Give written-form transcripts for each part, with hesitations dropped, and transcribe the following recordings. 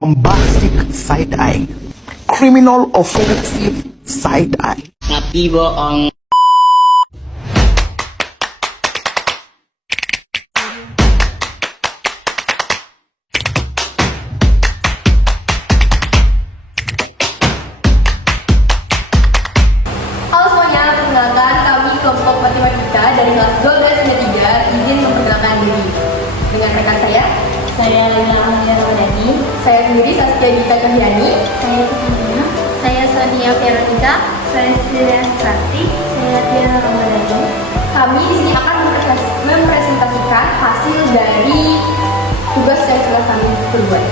bombastic side eye, criminal offensive side eye. Tapi bohong. Halo semuanya, perkenalkan kami kelompok matematika dari kelas 12-3 izin memperkenalkan diri. Dengan rekan saya Lina Amalia Ramadhani, saya sendiri Saskia Gita Cahyani, Saya Sukamina, saya Sonia Veronica, saya Sylvia Sakti, saya Tiara Ramadhani. kami di sini akan mempresentasikan hasil dari tugas yang telah kami perbuat.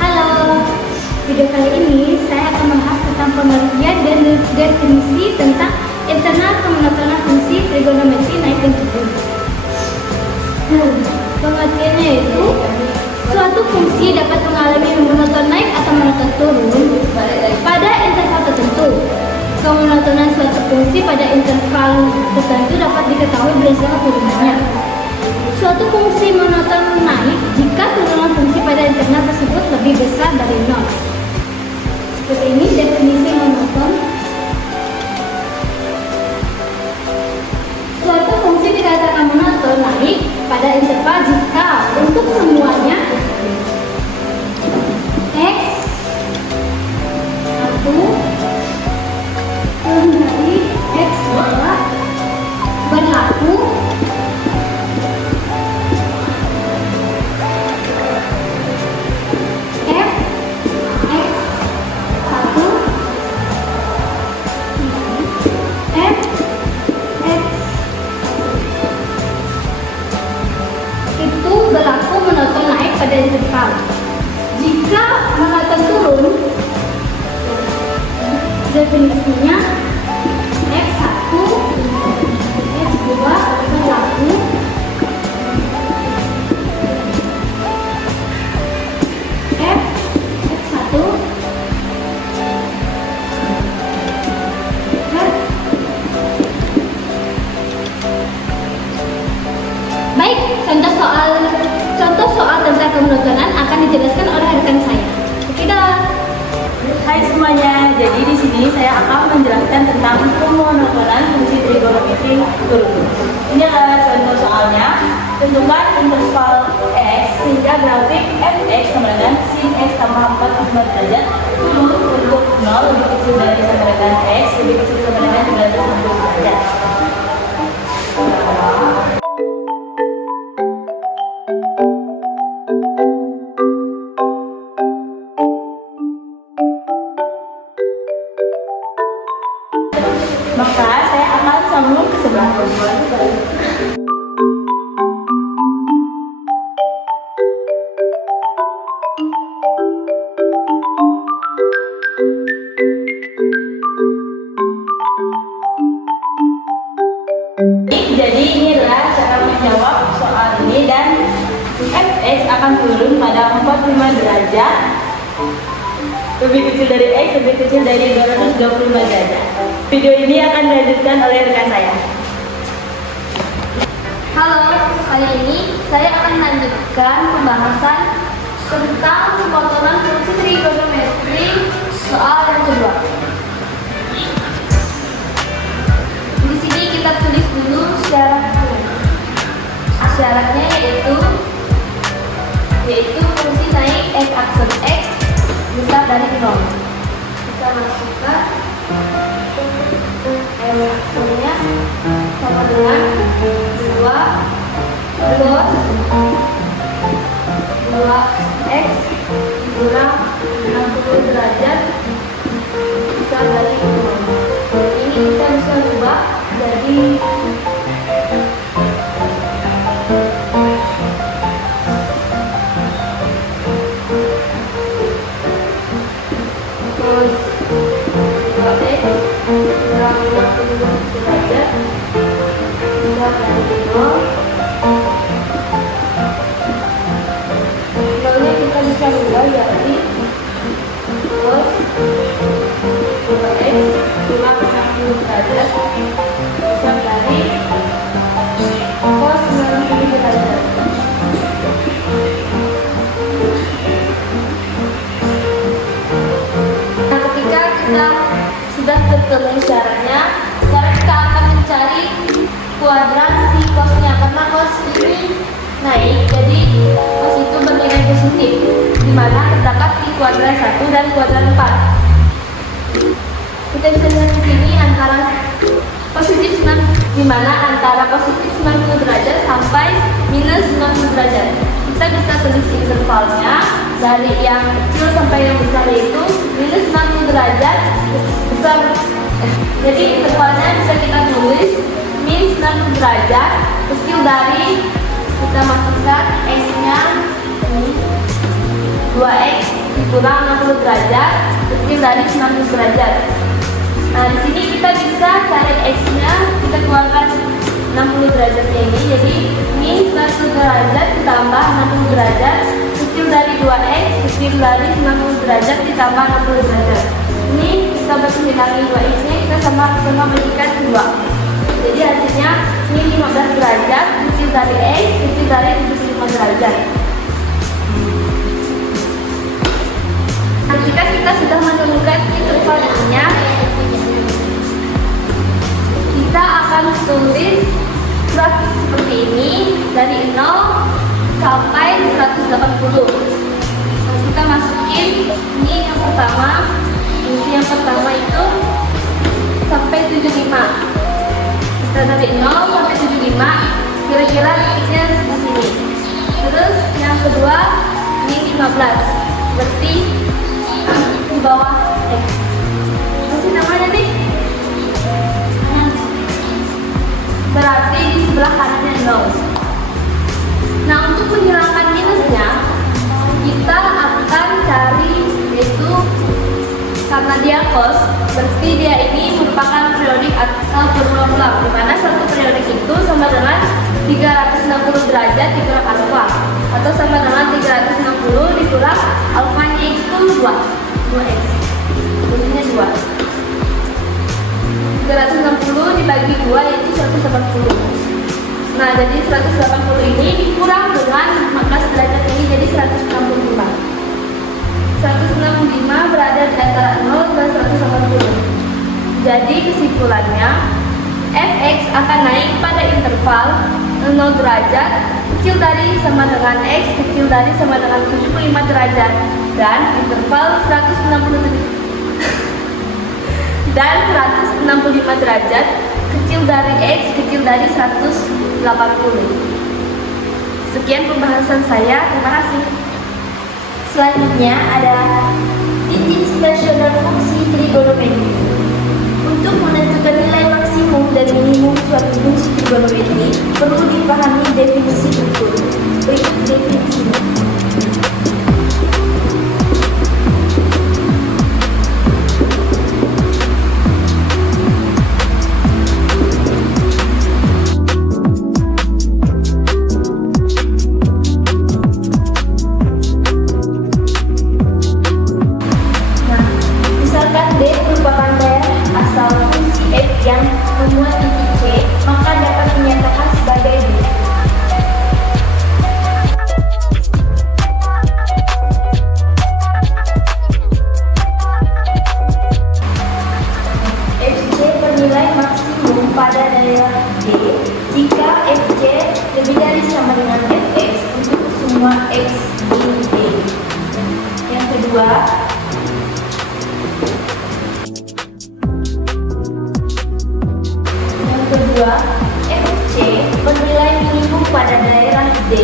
Halo, video kali ini saya akan membahas tentang pengertian dan definisi tentang internal kemonotonan fungsi trigonometri naik dan turun. Pengertiannya itu suatu fungsi dapat mengalami monoton naik atau monoton turun pada interval tertentu. Kemonotonan suatu fungsi pada interval tertentu dapat diketahui berdasarkan turunannya. Suatu fungsi monoton naik jika turunan fungsi pada internal tersebut lebih besar dari 0. Seperti ini definisi monoton. Suatu fungsi dikatakan monoton naik pada interval jika untuk semuanya x 1 turun dari x bawah berlaku f x 1 f x itu berlaku monoton naik pada interval. Jika monoton turun, definisinya x1, x2 berlaku f x1 f. Baik, contoh soal tentang kemonotonan akan dijelaskan oleh rekan saya. Oke dah. Hai semuanya, jadi di sini saya akan menjelaskan tentang kemonotonan fungsi trigonometri turun. Ini adalah contoh soalnya. Tentukan interval x sehingga grafik fx sama dengan sin x tambah 45 derajat turun untuk 0 lebih kecil dari sama dengan x lebih kecil sama dengan 960 derajat. Maka saya akan sambung ke sebelah. Jadi ini adalah cara menjawab soal ini dan fx akan turun pada 45 derajat lebih kecil dari x lebih kecil dari 225 derajat. Video ini akan dilanjutkan oleh rekan saya. Halo, kali ini saya akan melanjutkan pembahasan tentang pemotongan fungsi trigonometri soal yang kedua. Di sini kita tulis dulu syaratnya yaitu fungsi naik x aksen x besar dari 0. Kita masukkan x aksennya sama dengan 2 plus 2x kurang 60 derajat besar dari 0. Ini kita bisa ubah jadi plus 2x kurang 60 derajat besar dari 0. Nolnya kita bisa ubah jadi plus 2x kurang 60 derajat besar dari cos 90 derajat. memenuhi syaratnya, sekarang kita akan mencari kuadransi cosnya, karena cos ini naik, jadi cos itu bernilai positif, di mana terdapat di kuadran 1 dan kuadran 4. Kita bisa lihat di sini antara positif 9, di mana antara positif 90 derajat sampai minus 90 derajat. Kita bisa tulis intervalnya dari yang kecil sampai yang besar, yaitu minus 90 derajat besar. Jadi intervalnya bisa kita tulis minus 90 derajat kecil dari, kita masukkan x-nya 2x dikurang 60 derajat kecil dari 90 derajat. Nah, di sini kita bisa cari x-nya, kita keluarkan 60 derajatnya ini, jadi min 100 derajat ditambah 60 derajat kecil dari 2x kecil dari 90 derajat ditambah 60 derajat. Ini kita berhilangi 2x-nya, kita sama-sama berikan 2. Jadi hasilnya min 15 derajat kecil dari x kecil dari 75 derajat. Nah, jika kita sudah menemukan intervalnya, kita akan tulis grafik seperti ini dari 0 sampai 180. Nah, kita masukin ini yang pertama, fungsi yang pertama itu sampai 75. Kita dari 0 sampai 75, kira-kira titiknya di sini. Terus yang kedua ini 15, berarti di bawah x. Kasih namanya nih. Berarti di sebelah kanannya 0. Nah, untuk menghilangkan minusnya, kita akan cari, yaitu karena dia cos, berarti dia ini merupakan periodik atau berulang-ulang, di mana satu periodik itu sama dengan 360 derajat dikurang alfa, atau sama dengan 360 dikurang alfanya itu 2x, jadinya 2. 360 dibagi 2 yaitu 180. Nah, jadi 180 ini dikurang dengan 15 derajat ini jadi 165. 165 berada di antara 0 dan 180. Jadi kesimpulannya, fx akan naik pada interval 0 derajat kecil dari sama dengan x kecil dari sama dengan 75 derajat dan interval 165 derajat kecil dari x kecil dari 180. Sekian pembahasan saya, terima kasih. Selanjutnya ada titik stasioner fungsi trigonometri. Untuk menentukan nilai maksimum dan minimum suatu fungsi trigonometri perlu dipahami definisi ukur. Berikut definisinya. Yang kedua, FC bernilai minimum pada daerah D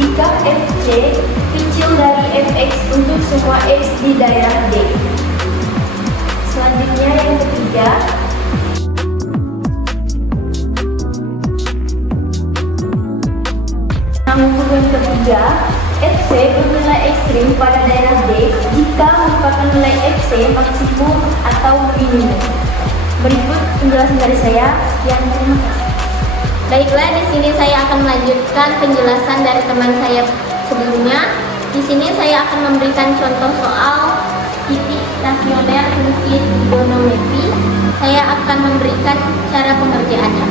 jika FC kecil dari fx untuk semua x di daerah D. Selanjutnya yang ketiga, untuk yang ketiga, FC bernilai ekstrim pada daerah D jika merupakan nilai FC maksimum atau minimum. Berikut penjelasan dari saya. Sekian, terima kasih. Baiklah, di sini saya akan melanjutkan penjelasan dari teman saya sebelumnya. Di sini saya akan memberikan contoh soal titik stasioner fungsi trigonometri. Saya akan memberikan cara pengerjaannya.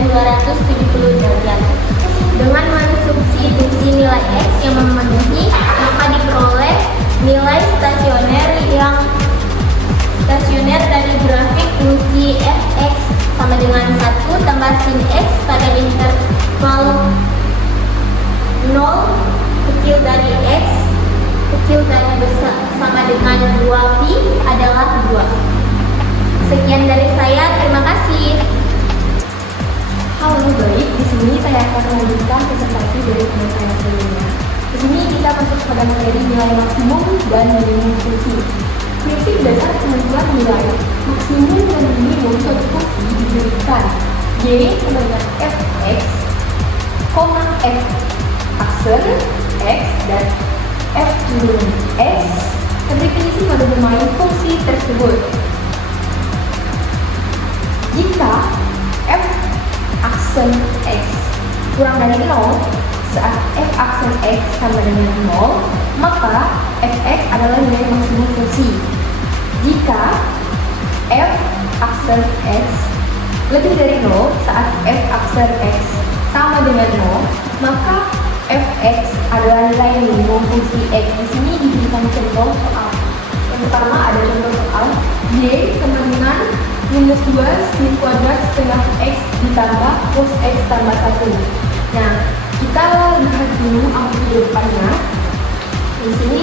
dan 270 derajat. Dengan mensubstitusi nilai X yang memenuhi, maka diperoleh nilai stasioner dari grafik fungsi fx sama dengan 1 tambah sin x pada interval 0 kecil dari x kecil dari besar sama dengan 2pi adalah 2. Sekian dari saya, terima kasih. Halo, baik. Di sini saya akan melanjutkan presentasi dari teman saya sebelumnya. Di sini kita masuk pada materi nilai maksimum dan minimum fungsi. Prinsip dasar penentuan nilai maksimum dan minimum suatu fungsi diberikan y sama dengan fx, f aksen x dan f turun x terdefinisi pada domain fungsi tersebut. Jika f aksen x kurang dari 0 saat f aksen x sama dengan 0, maka fx adalah nilai maksimum fungsi. Jika f aksen x lebih dari 0 saat f aksen x sama dengan 0, maka fx adalah nilai minimum fungsi x. Di sini diberikan contoh soal. Yang pertama ada contoh soal y sama dengan minus 2 sin kuadrat setengah x ditambah cos x tambah 1. Nah, kita lihat dulu amplitude depannya. Di sini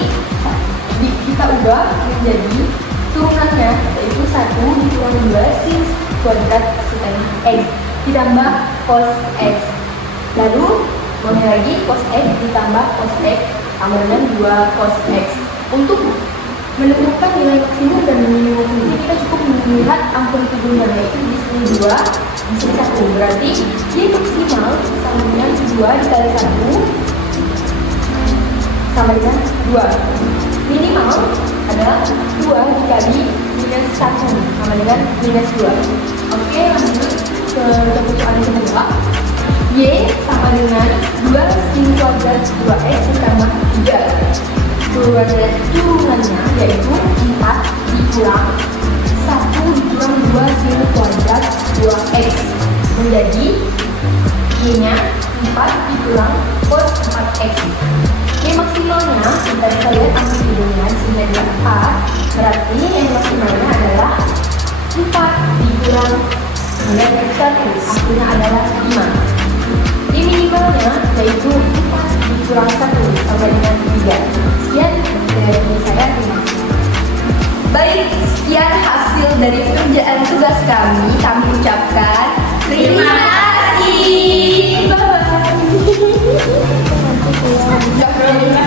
kita ubah menjadi turunannya, yaitu 1 dikurang 2 sin kuadrat setengah x ditambah cos x. Lalu boleh lagi cos x ditambah cos x sama dengan 2 cos x. Untuk menentukan nilai maksimum dan minimum fungsi, kita cukup melihat amplitudenya, yaitu di sini 2, di sini 1. Berarti y maksimal sama dengan 2 dikali 1 sama dengan 2. Minimal adalah 2 dikali minus 1 sama dengan minus 2. Oke, lanjut ke contoh soal yang kedua. Y sama dengan 2 sin kuadrat 2x ditambah 3. Turunannya yaitu 4 dikurang 1 dikurang 2 sin kuadrat 2x menjadi y-nya 4 dikurang cos 4x. Y maksimalnya kita bisa lihat amplitudenya di sini adalah 4, berarti y maksimalnya adalah 4 dikurang nilai x1, artinya adalah 5. Y minimalnya yaitu 4 dikurang 1 sama dengan 3. Sekian dari saya, terima kasih. Baik, sekian hasil dari pekerjaan tugas kami. Kami ucapkan terima kasih. Bye.